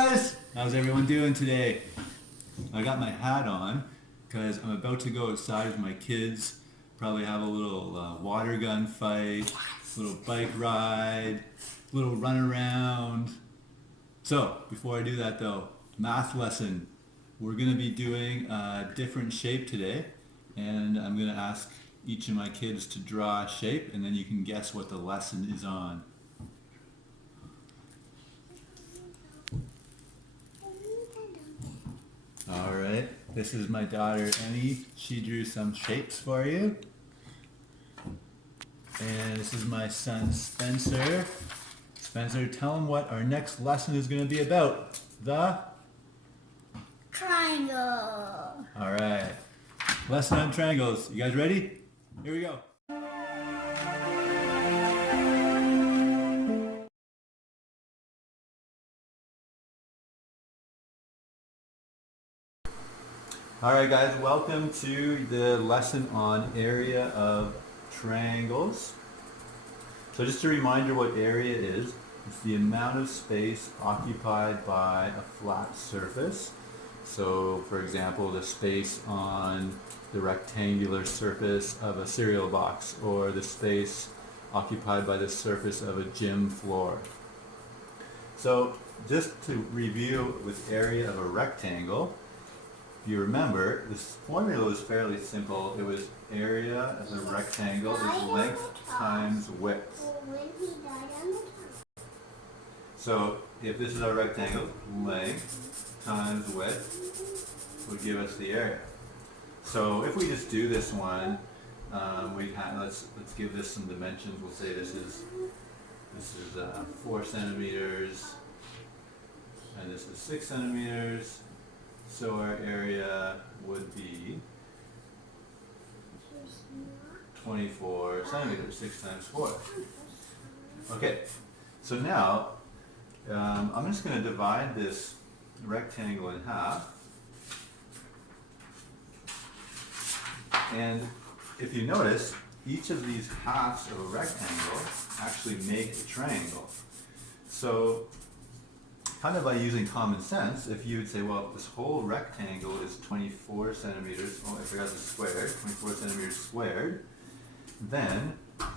Guys, how's everyone doing today? I got my hat on because I'm about to go outside with my kids, probably have a little water gun fight, little bike ride, little run around. So before I do that though, math lesson. We're going to be doing a different shape today, and I'm going to ask each of my kids to draw a shape, and then you can guess what the lesson is on. All right, this is my daughter Emmy. She drew some shapes for you. And this is my son Spencer. Spencer, tell him what our next lesson is going to be about. The triangle. All right, lesson on triangles. You guys ready? Here we go. Alright guys, welcome to the lesson on area of triangles. So just a reminder what area is. It's the amount of space occupied by a flat surface. So for example, the space on the rectangular surface of a cereal box, or the space occupied by the surface of a gym floor. So just to review with area of a rectangle, if you remember, this formula was fairly simple. It was area of a rectangle is length times width. So if this is our rectangle, length times width would give us the area. So if we just do this one, let's give this some dimensions. We'll say this is 4 centimeters, and this is 6 centimeters. So our area would be 24 centimeters, 6 times 4. Okay, so now I'm just going to divide this rectangle in half. And if you notice, each of these halves of a rectangle actually make a triangle. So kind of by using common sense, if you would say, well, this whole rectangle is 24 centimeters, oh, I forgot the squared, 24 centimeters squared, then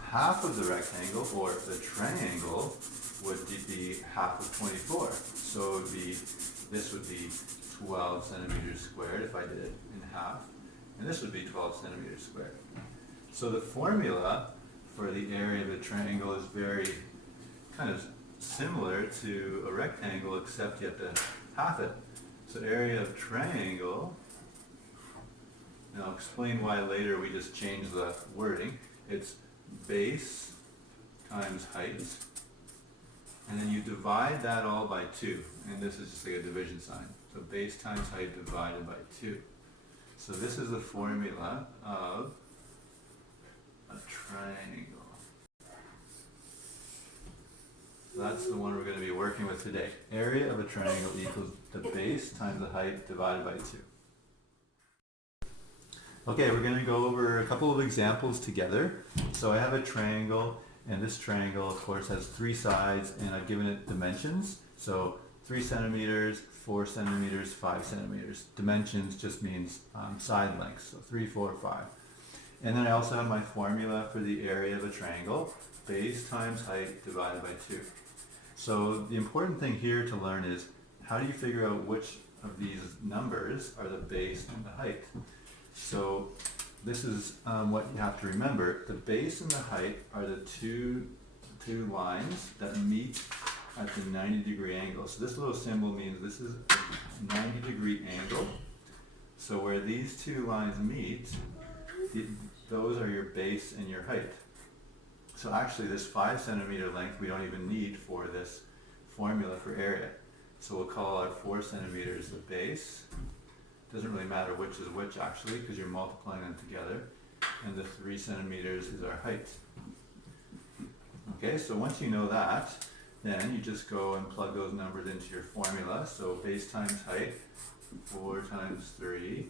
half of the rectangle, or the triangle, would be half of 24. So it would be, this would be 12 centimeters squared if I did it in half, and this would be 12 centimeters squared. So the formula for the area of a triangle is very kind of similar to a rectangle, except you have to half it. So area of triangle, and I'll explain why later we just change the wording. It's base times height, and then you divide that all by 2, and this is just like a division sign. So base times height divided by 2. So this is the formula of a triangle. That's the one we're going to be working with today. Area of a triangle equals the base times the height divided by 2. Okay, we're going to go over a couple of examples together. So I have a triangle, and this triangle of course has 3 sides, and I've given it dimensions. So 3 centimeters, 4 centimeters, 5 centimeters. Dimensions just means side lengths, so 3, 4, 5. And then I also have my formula for the area of a triangle, base times height divided by 2. So the important thing here to learn is, how do you figure out which of these numbers are the base and the height? So this is what you have to remember. The base and the height are the two lines that meet at the 90-degree angle. So this little symbol means this is a 90-degree angle. So where these 2 lines meet, those are your base and your height. So actually this 5 centimeter length we don't even need for this formula for area. So we'll call our 4 centimeters the base. Doesn't really matter which is which actually, because you're multiplying them together. And the 3 centimeters is our height. Okay, so once you know that, then you just go and plug those numbers into your formula. So base times height, 4 times 3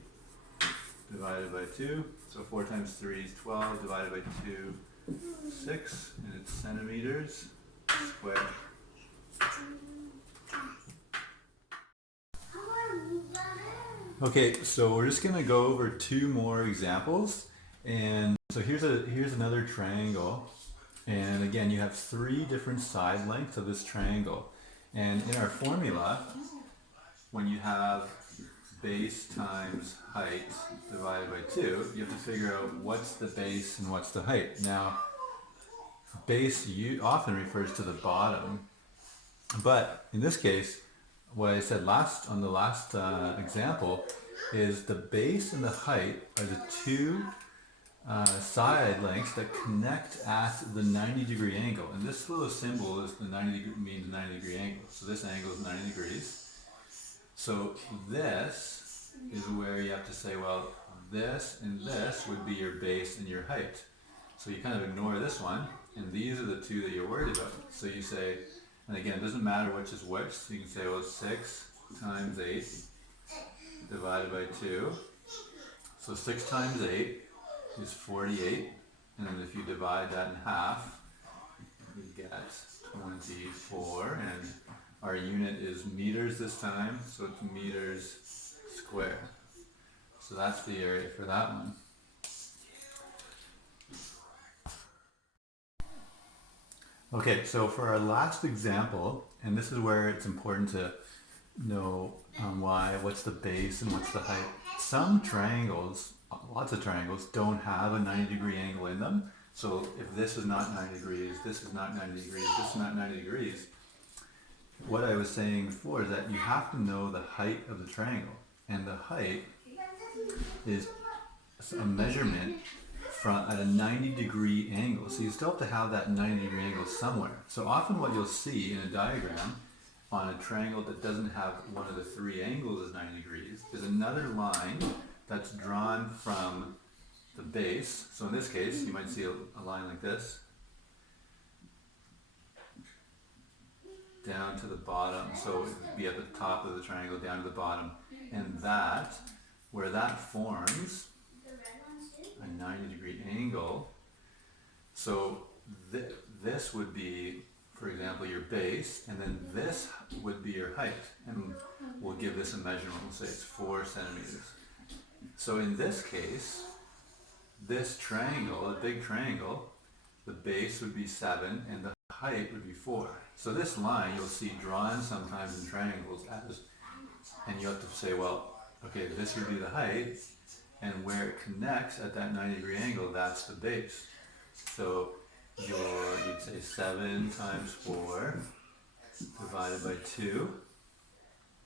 divided by 2. So 4 times 3 is 12 divided by 2, 6, and it's centimeters squared. Okay, so we're just gonna go over two more examples. And so here's another triangle. And again, you have three different side lengths of this triangle. And in our formula, when you have base times height divided by 2, you have to figure out what's the base and what's the height. Now, base often refers to the bottom, but in this case, what I said on the last example is the base and the height are the two side lengths that connect at the 90-degree angle. And this little symbol is means 90-degree angle. So this angle is 90 degrees. So this is where you have to say, well, this and this would be your base and your height. So you kind of ignore this one, and these are the two that you're worried about. So you say, and again, it doesn't matter which is which, so you can say, well, 6 times 8 divided by 2. So 6 times 8 is 48, and then if you divide that in half, you get 24, and our unit is meters this time, so it's meters squared. So that's the area for that one. Okay, so for our last example, and this is where it's important to know what's the base and what's the height. Some triangles, lots of triangles, don't have a 90-degree angle in them. So if this is not 90 degrees, this is not 90 degrees, this is not 90 degrees, what I was saying before is that you have to know the height of the triangle. And the height is a measurement at a 90-degree angle. So you still have to have that 90-degree angle somewhere. So often what you'll see in a diagram on a triangle that doesn't have one of the three angles as 90 degrees is another line that's drawn from the base. So in this case, you might see a line like this down to the bottom. So it would be at the top of the triangle down to the bottom. And that, where that forms a 90-degree angle, so this would be, for example, your base, and then this would be your height. And we'll give this a measurement. We'll say it's 4 centimeters. So in this case, this triangle, a big triangle, the base would be 7 and the height would be 4. So this line you'll see drawn sometimes in triangles and you have to say, well, okay, this would be the height, and where it connects at that 90-degree angle, that's the base. So you'd say 7 times 4 divided by 2.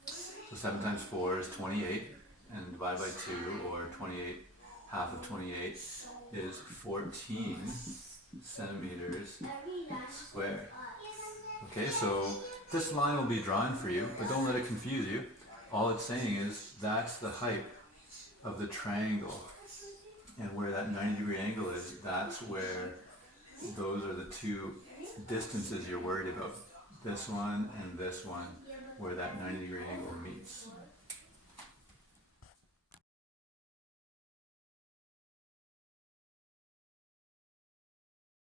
So 7 times 4 is 28, and divided by 2, or 28, half of 28, is 14 centimeters squared. Okay, so this line will be drawn for you, but don't let it confuse you. All it's saying is that's the height of the triangle, and where that 90-degree angle is, that's where those are the two distances you're worried about. This one and this one, where that 90-degree angle meets.